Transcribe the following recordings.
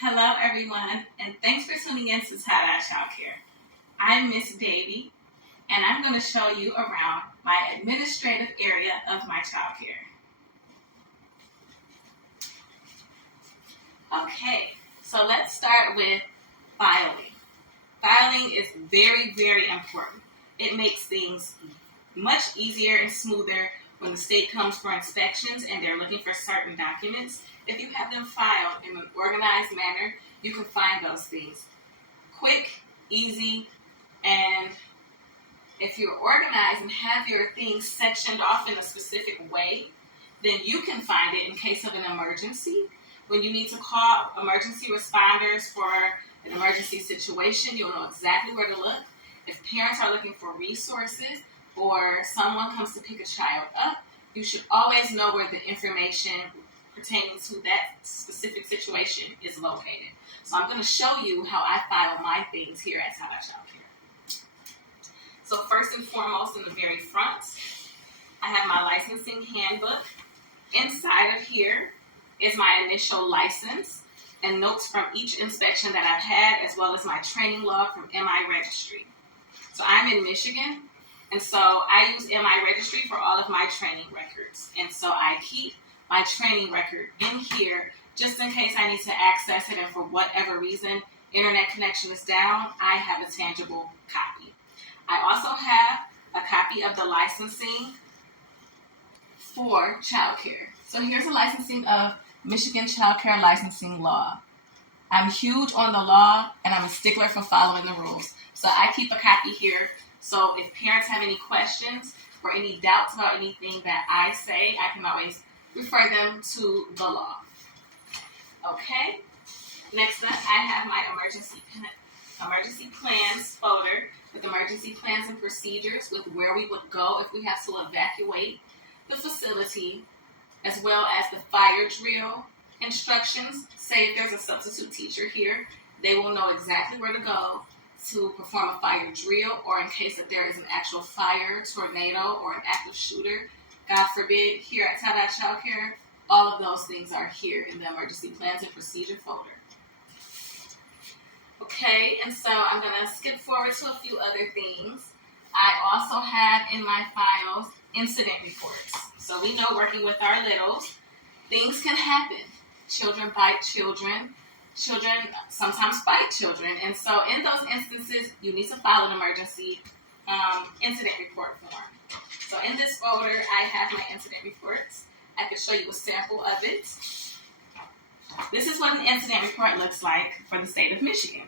Hello, everyone, and thanks for tuning in to Tie-Dye Child Care. I'm Miss Davy, and I'm going to show you around my administrative area of my child care. Okay, so let's start with filing. Filing is very, very important. It makes things much easier and smoother when the state comes for inspections and they're looking for certain documents. If you have them filed in an organized manner, you can find those things quick, easy, and if you're organized and have your things sectioned off in a specific way, then you can find it in case of an emergency. When you need to call emergency responders for an emergency situation, you'll know exactly where to look. If parents are looking for resources or someone comes to pick a child up, you should always know where the information pertaining to that specific situation is located. So I'm going to show you how I file my things here at Tie-Dye Child Care. So first and foremost, in the very front, I have my licensing handbook. Inside of here is my initial license and notes from each inspection that I've had, as well as my training log from MI Registry. So I'm in Michigan, and so I use MI Registry for all of my training records. And so I keep my training record in here just in case I need to access it, and for whatever reason, internet connection is down, I have a tangible copy. I also have a copy of the licensing for childcare. So here's a licensing of Michigan Child Care Licensing Law. I'm huge on the law, and I'm a stickler for following the rules. So I keep a copy here. So if parents have any questions or any doubts about anything that I say, I can always refer them to the law. Okay. Next up, I have my emergency plans folder with emergency plans and procedures with where we would go if we have to evacuate the facility, as well as the fire drill instructions. Say if there's a substitute teacher here, they will know exactly where to go to perform a fire drill, or in case that there is an actual fire, tornado, or an active shooter, God forbid, here at Tie-Dye Child Care, all of those things are here in the emergency plans and procedure folder. Okay, and so I'm going to skip forward to a few other things. I also have in my files incident reports. So we know, working with our littles, things can happen. Children bite children. Children sometimes fight children. And so in those instances, you need to file an emergency incident report form. So in this folder, I have my incident reports. I can show you a sample of it. This is what an incident report looks like for the state of Michigan.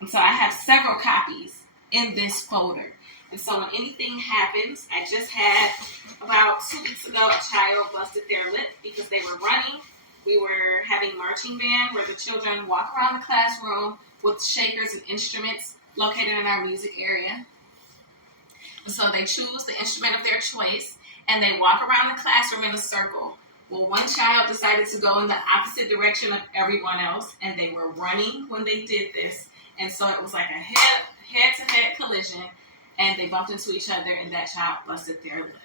And so I have several copies in this folder. And so when anything happens, I just had about 2 weeks ago, a child busted their lip because they were running. We were having marching band where the children walk around the classroom with shakers and instruments located in our music area. And so they choose the instrument of their choice and they walk around the classroom in a circle. Well, one child decided to go in the opposite direction of everyone else, and they were running when they did this. And so it was like a head-to-head collision, and they bumped into each other, and that child busted their lip.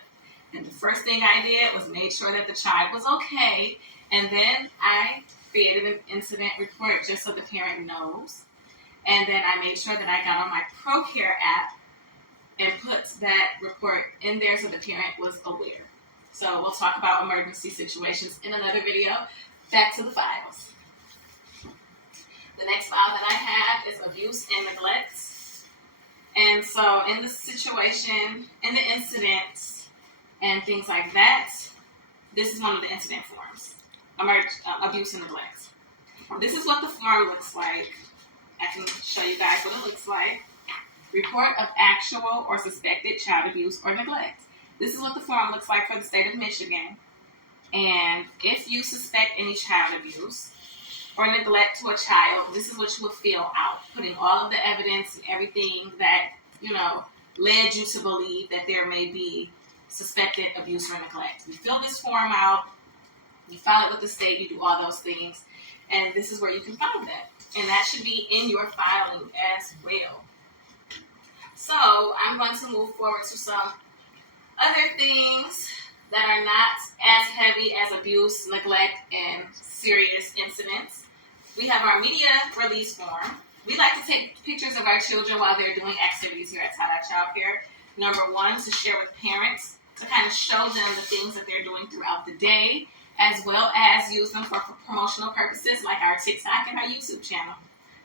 And the first thing I did was made sure that the child was okay, and then I created an incident report just so the parent knows. And then I made sure that I got on my ProCare app and put that report in there so the parent was aware. So we'll talk about emergency situations in another video. Back to the files. The next file that I have is abuse and neglect. And so in the situation, in the incidents and things like that, this is one of the incident forms. Abuse and neglect. This is what the form looks like. I can show you guys what it looks like. Report of actual or suspected child abuse or neglect. This is what the form looks like for the state of Michigan. And if you suspect any child abuse or neglect to a child, this is what you would fill out, putting all of the evidence and everything that, led you to believe that there may be suspected abuse or neglect. You fill this form out, you file it with the state, you do all those things, and this is where you can find that. And that should be in your filing as well. So I'm going to move forward to some other things that are not as heavy as abuse, neglect, and serious incidents. We have our media release form. We like to take pictures of our children while they're doing activities here at Tie-Dye Child Care. Number one, to share with parents, to kind of show them the things that they're doing throughout the day, as well as use them for promotional purposes like our TikTok and our YouTube channel.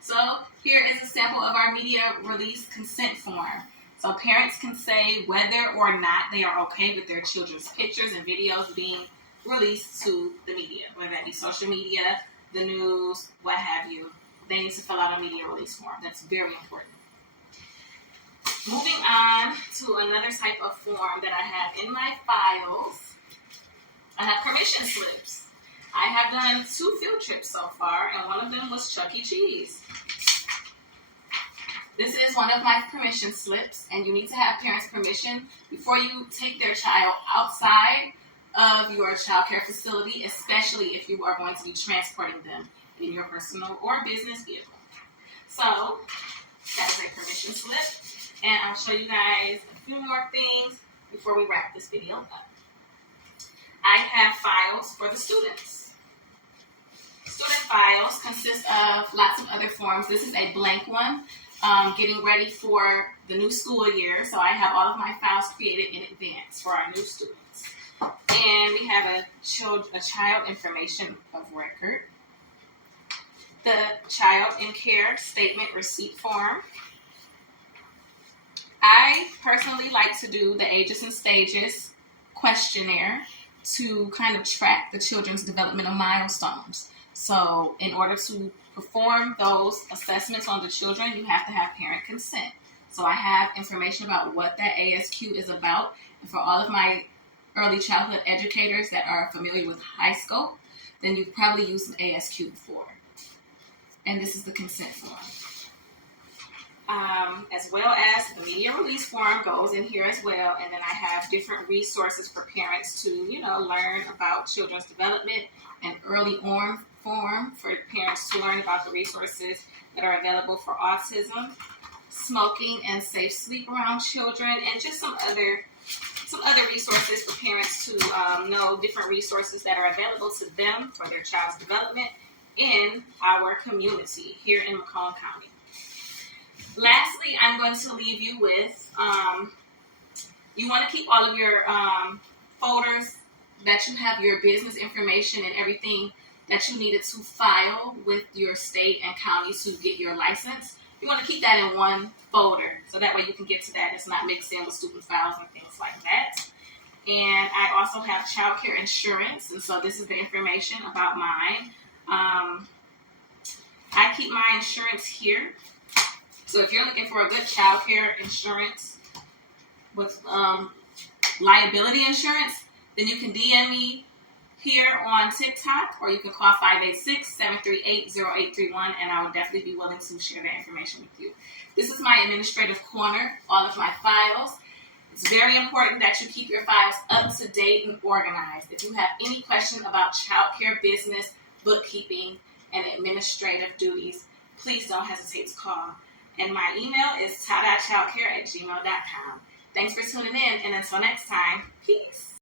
So here is a sample of our media release consent form. So parents can say whether or not they are okay with their children's pictures and videos being released to the media, whether that be social media, the news, what have you. They need to fill out a media release form. That's very important. Moving on to another type of form that I have in my files, I have permission slips. I have done 2 field trips so far, and one of them was Chuck E. Cheese. This is one of my permission slips, and you need to have parents' permission before you take their child outside of your child care facility, especially if you are going to be transporting them in your personal or business vehicle. So, that is a permission slip, and I'll show you guys a few more things before we wrap this video up. I have files for the students. Student files consist of lots of other forms. This is a blank one. Getting ready for the new school year, so I have all of my files created in advance for our new students. And we have a child information of record, the child in care statement receipt form. I personally like to do the ages and stages questionnaire to kind of track the children's developmental milestones. So in order to perform those assessments on the children, you have to have parent consent. So I have information about what that ASQ is about. And for all of my early childhood educators that are familiar with HighScope, then you've probably used an ASQ before. And this is the consent form. As well as the media release form goes in here as well. And then I have different resources for parents to, learn about children's development, and early on form for parents to learn about the resources that are available for autism, smoking, and safe sleep around children, and just some other resources for parents to know different resources that are available to them for their child's development in our community here in Macomb County. Lastly, I'm going to leave you with, you want to keep all of your folders that you have your business information and everything that you needed to file with your state and county to get your license. You want to keep that in one folder, so that way you can get to that. It's not mixed in with student files and things like that. And I also have child care insurance, and so this is the information about mine. I keep my insurance here. So if you're looking for a good child care insurance with liability insurance, then you can DM me here on TikTok, or you can call 586-738-0831, and I will definitely be willing to share that information with you. This is my administrative corner, all of my files. It's very important that you keep your files up to date and organized. If you have any question about child care business, bookkeeping, and administrative duties, please don't hesitate to call. And my email is tiedyechildcare@gmail.com. Thanks for tuning in, and until next time, peace.